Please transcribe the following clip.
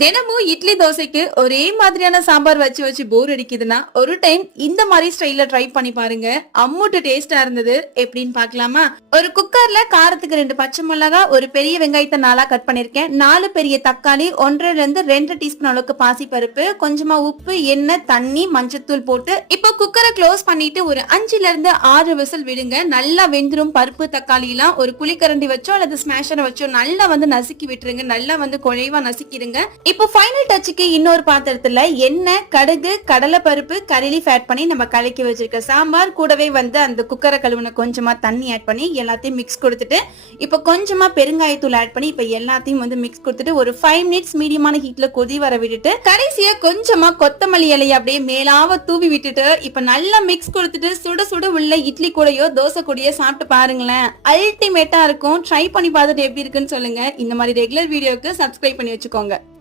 தினமும் இட்லி தோசைக்கு ஒரே மாதிரியான சாம்பார் வச்சு வச்சு போர் அடிக்குதுன்னா ஒரு டைம் இந்த மாதிரி ஸ்டைல்ல ட்ரை பண்ணி பாருங்க. அம்முட்டு டேஸ்டா இருந்தது. எப்படின்னு பாக்கலாமா? ஒரு குக்கர்ல காரத்துக்கு 2 பச்சை மிளகா, ஒரு பெரிய வெங்காயத்தை 4 கட் பண்ணிருக்கேன், 4 பெரிய தக்காளி, 1.5 டீஸ்பூன் அளவுக்கு பாசி பருப்பு, கொஞ்சமா உப்பு, எண்ணெய், தண்ணி, மஞ்சத்தூள் போட்டு இப்போ குக்கரை க்ளோஸ் பண்ணிட்டு ஒரு 5 விசில் விடுங்க. நல்லா வெந்துரும். பருப்பு தக்காளி எல்லாம் ஒரு குழிக்கரண்டி வச்சோ அல்லது ஸ்மாஷரை வச்சோ நல்லா நசுக்கி விட்டுருங்க. நல்லா குழைவா நசுக்கிடுங்க. இப்போ ஃபைனல் டச்சுக்கு இன்னொரு பாத்திரத்துல எண்ணெய், கடுகு, கடலை பருப்பு, கறி லீஃப் ஆட் பண்ணி நம்ம கலக்கி வச்சிருக்க சாம்பார் கூடவே அந்த குக்கரை கழுவுன கொஞ்சமா தண்ணி ஆட் பண்ணி எல்லாத்தையும் மிக்ஸ் கொடுத்துட்டு இப்போ கொஞ்சமா பெருங்காயத்தூள் ஆட் பண்ணி இப்போ எல்லாத்தையும் மிக்ஸ் கொடுத்துட்டு ஒரு 5 மினிட்ஸ் மீடியமான ஹீட்ல கொதி வர விட்டுட்டு கடைசியா கொஞ்சமா கொத்தமல்லி இலையை அப்படியே மேலாவ தூவி விட்டுட்டு இப்போ நல்லா மிக்ஸ் கொடுத்துட்டு சுட சுட உள்ள இட்லி கூடயோ தோசை கூடயோ சாப்பிட்டு பாருங்களேன். அல்டிமேட்டா இருக்கும். ட்ரை பண்ணி பார்த்துட்டு எப்படி இருக்குன்னு சொல்லுங்க. இந்த மாதிரி ரெகுலர் வீடியோக்கு சப்ஸ்கிரைப் பண்ணி வச்சுக்கோங்க.